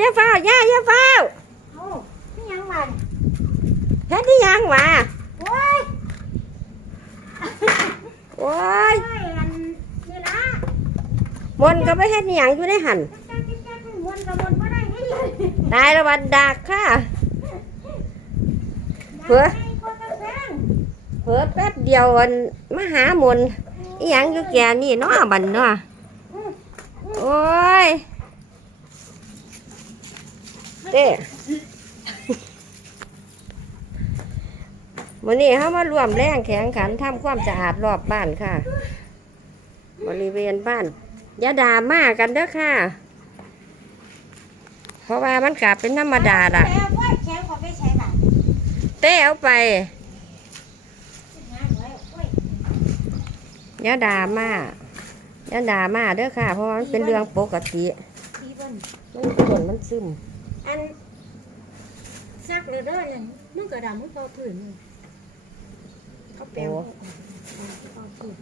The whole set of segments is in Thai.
อย่าเฝ้าย่าอย่าเฝ้าโอ้นี่ยังวันเฮ็ดที่ยังวะโอ้ยโอ้ยโอ้ยอันนี่ละมนก็ไปเฮ็ดที่ยังอยู่ในหันแจ๊กแจ๊กแจ๊กมวนกับมวนบ่ได้นี่ตายแล้ววันดักค่ะ เผื่อให้คนกระแพงเพิ่แป๊บเดียวอันมาหามนอีหยังอยู่แกนี่เนาะบันเนาะโอ้ย เต้วันนี้เขามารวมแรงแข่งขันทำความสะอาดรอบบ้านค่ะ บริเวณบ้านอย่าด่ามากันเด้อค่ะ เพราะว่ามันกลับเป็นธรรมดาล่ะ เต้เอาไปอย่าด่ามาอย่าด่ามาเด้อค่ะ เพราะว่ามันเป็นเรื่องปกติเบิ่นมันฝนมันซึม อันซักเลยเด้อนั่นมันก็ดำมันพอผืนนี่เขาแปลงพอผืน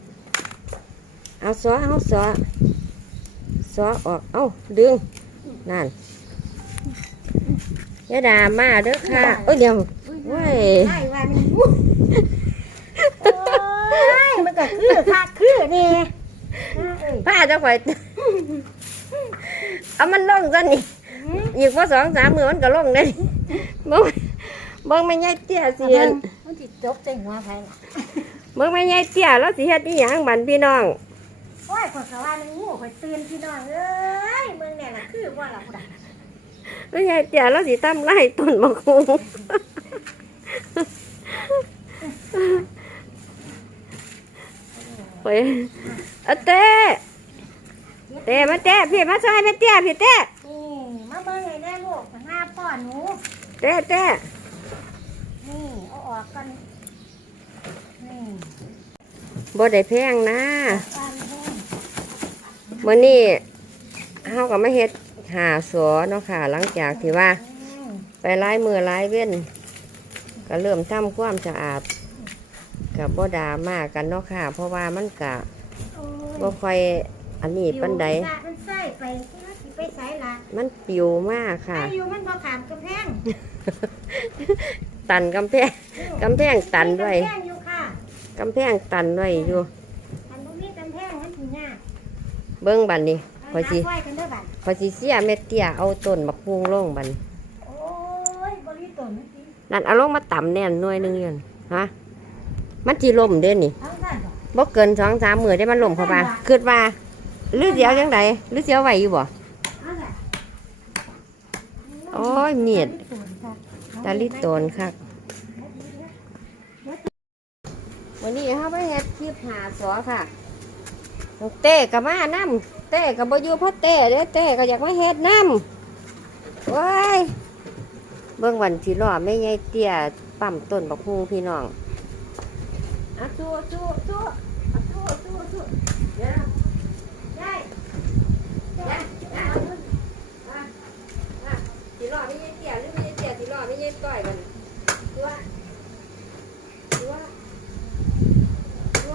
เอาซอเอาซอซอออก เอาดึง นั่นอย่าด่ามาเด้อค่ะ เอ้ยเดี๋ยวเว้ยได้วันโอ้ยมันก็คือคักคือนี่เอ้ยป้าจะคอย เอามันลงซะนี่ อีกพอสองสามมือมันก็ลงเลยมึงมึงไม่ใหญ่เตี้ยสิเห็นมันติดจบใจหัวไผล่ะมึงไม่ใหญ่เตี้ยแล้วสิเฮ็ดอีหยังบันพี่น้องโอ้ยข่อยก็ว่ามันงูข่อยตื่นพี่น้องเอ้ยมึงเนี่ยน่ะคือว่าล่ะพุ่นน่ะไม่ใหญ่เตี้ยแล้วสิทำไรต้นมะคุงไปเอาเต้เต้มาเต้พี่มาช่วยแม่เตี้ยพี่เต้ นี่มาเบิ่งให้แน่ลูกหน้าป้อนหนู เต้เต้นี่เอาออกกันนี่บ่ได้แพงนะป้อนแห้งมื้อนี้เฮาก็มาเฮ็ดหาสอเนาะค่ะ หลังจากที่ว่า อืมไปไล่มือไล่เว้น ก็เริ่มทำความสะอาดกับบ่ดามากกันเนาะค่ะ เพราะว่ามันกะโอ้บ่ค่อยอันนี้ปันใดอยู่ละมันใส่ไปสิไป ใส่ละมันปิวมากค่ะอายุมันบ่ขามกำแพงตันกำแพงกำแพงตันด้วยกำแพงอยู่ค่ะกำแพงตันด้วยอยู่อันบ่มีกำแพงมันสิยากเบิ้งบันนี้เอาพอยสิน้ำไว้กันเด้อบัดพอยสิเสียเม็ดเตี้ยเอาต้นบักพุงลงบัดนโอ้ยบ่มีต้นมันสินั่นเอาลงมาต่ำแน่นหน่วยหนึงเงินฮะมันจีล่มเด้นี่เอาซั่นบ่บ่เกินสองสามมือได้มันล่มเข้ามาคิดว่าหรือเสียวจังไดหรือเสียวไหวอยู่บ่เอาซั่นโอ้ยเมียดตาลิโตนคักวันนี้เฮาไปเฮ็ดคลิปหาสอค่ะเต้ก็มานํเต้ก็บ่อยู่เพราะเต้เด้เต้ก็อยากมาเฮ็ดนํว้ายเบิ่งวันสิรอแม่ใหญ่เตี้ยปั๊มต้นบักฮูพี่น้องอะสู้สู้สู้อะสู้สู้สู้เดี๋ยวนะได้ได้ได้อะอะสิรอไม่ใช่เตี้ยหรือไม่ใช่เตี้ยสิรอไม่ใช่ ก้อยมันตัวตัวตัว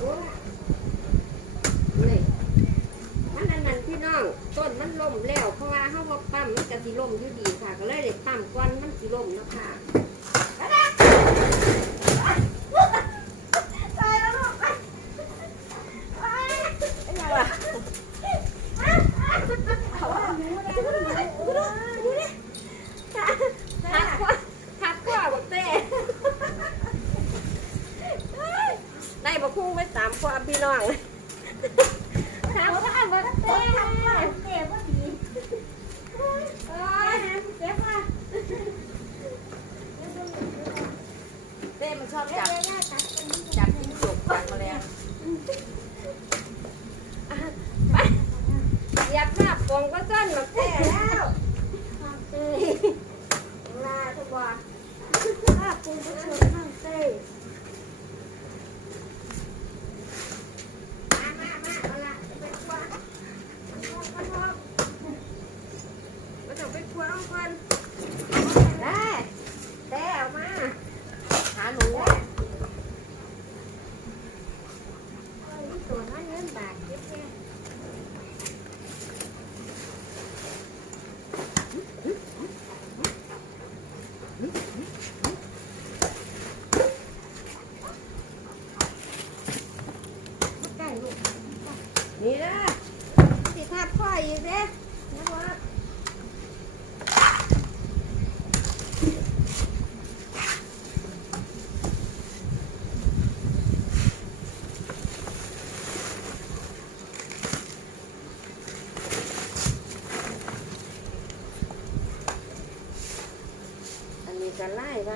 ตัวนี่มันนั่นนั่นพี่น้อง ต้นมันล่มแล้ว เพราะว่าเฮาบ่ปั๊มมันก็สิล่มอยู่ดี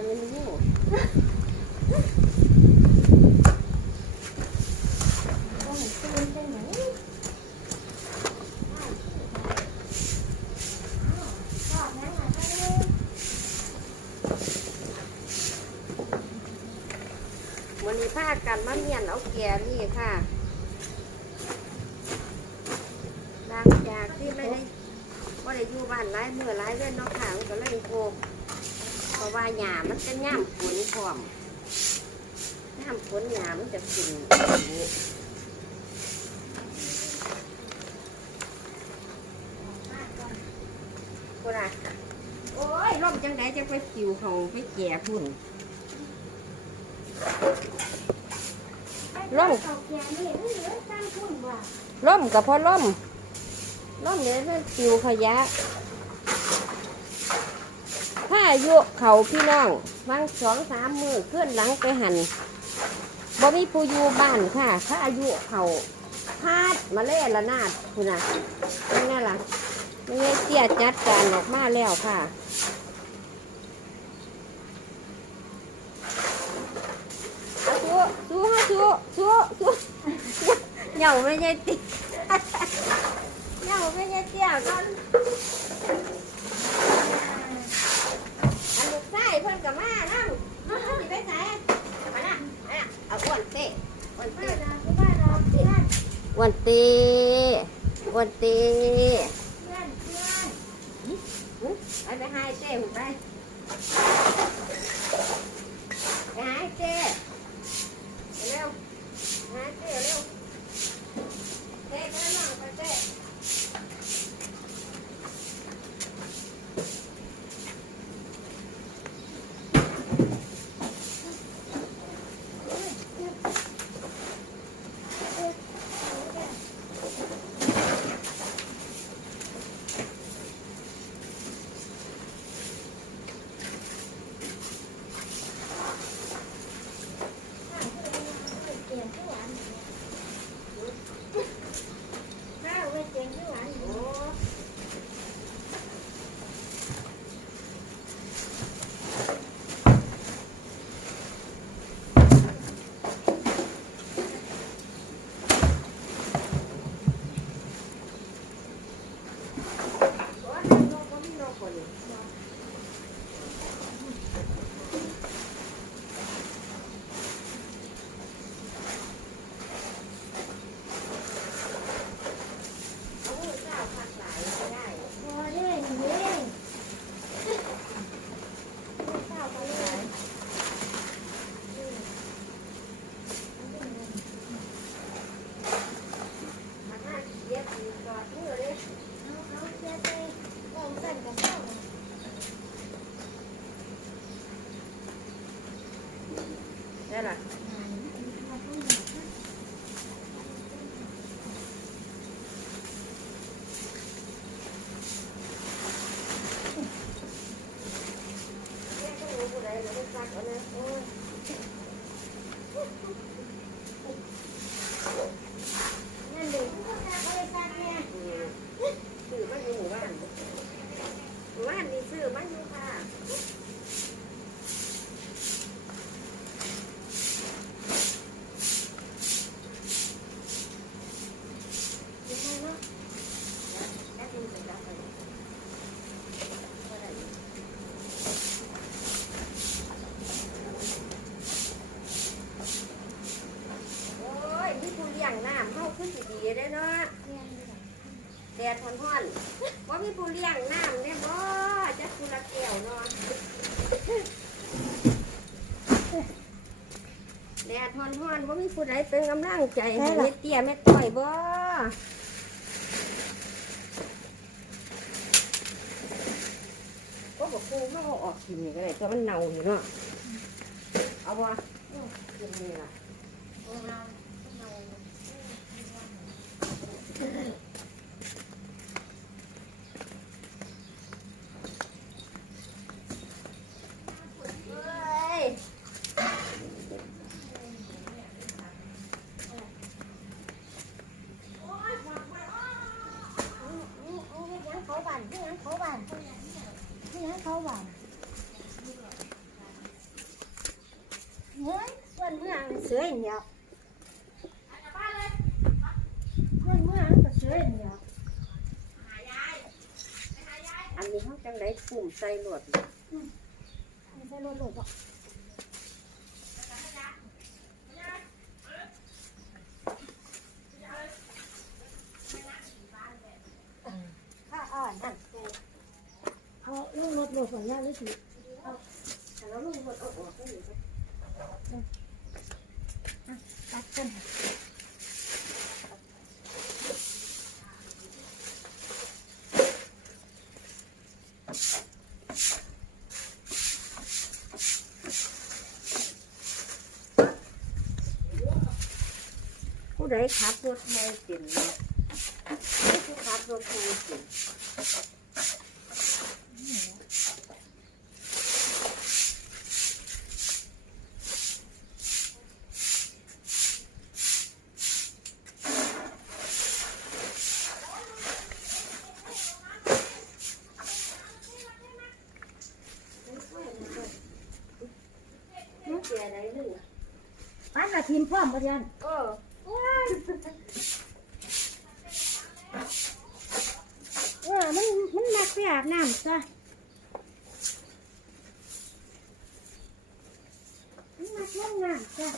เลยวันนี้พากันมาเมียนเอาแกนี่ค่ะหลังจากที่ไม่ได้ว่าได้อยู่บ้านหลายเมือหลายเว้นนาะค่ะมันก็เลยโกเพ ราะว่าหญ้ามันจะย่ำฝนพร้อมย่ำฝนหญ้ามันจะขึ้นกูนะโอ้ยร่มจังไดจะไปจิวเขาไปแก่พุ่นร่ม่เหลือตั้งคุณว่มกับพ่อล่มล่มเนี่ยมันปิวขยะ ผ้ายุเขาพี่น้องวางสองสามมือเคลื่อนหลังไปหันบ่มีผู้อยู่บ้านค่ะผ้าอายุเขาพาดมาเล่ละนาดคุณน่ะนี่นั่นล่ะไม่ใช่เตี้ยจัดการออกมาแล้วค่ะเอาสู้สู้สู้สู้สู้เหย่าไม่ใช่ตี้ยเหย่าไม่ใช่เตี้ยกันลูกไส้เพิ่นกับมานั่งสิไปไหนมาน่ะมาน่ะเอาอ้วนเตะอ้ วันบ้าเตะนเราคือบ้านเราเพื่อนอ้วนเตะอ้วนเตะเพื่อนเพื่อนไปไปให้เจ้ไปไปหาเจ้ แดดทอนว่ามีผู้เลี้ยงน้ำเนี่ยบ่จะคุณละแก้วนาะแดดทอนทอนว่ามีผู้ใดเป็นกำลังใจให้เม็ดเตี้ยเม็ดต้อยบ่ก็บอกครูเขาเอาออกกินนี่ก็ได้ตัวมันเน่าอยู่เนาะเอาบ่กินนี่ล่ะ เข้าหวานเฮ้ยวันเมื่อมันเสืออย่เชื่อเสือยอันนี้เขาจังไรกลุ่มไส่หลวดใส่หลวดหลวดอะ รถโหลดก่อนย่าหรือสิแล้วลุงหมดออกออกก็อยู่ตัดกันผู้ใดขับรถไม่เป็นเนาะผู้ขับรถไม่เป็น เสียไหนหนึ่ง ปั้นละ ทีมพร้อมปะยันเออเออมันมันมักไปอาบน้ำซะมันมักลงน้ำซะ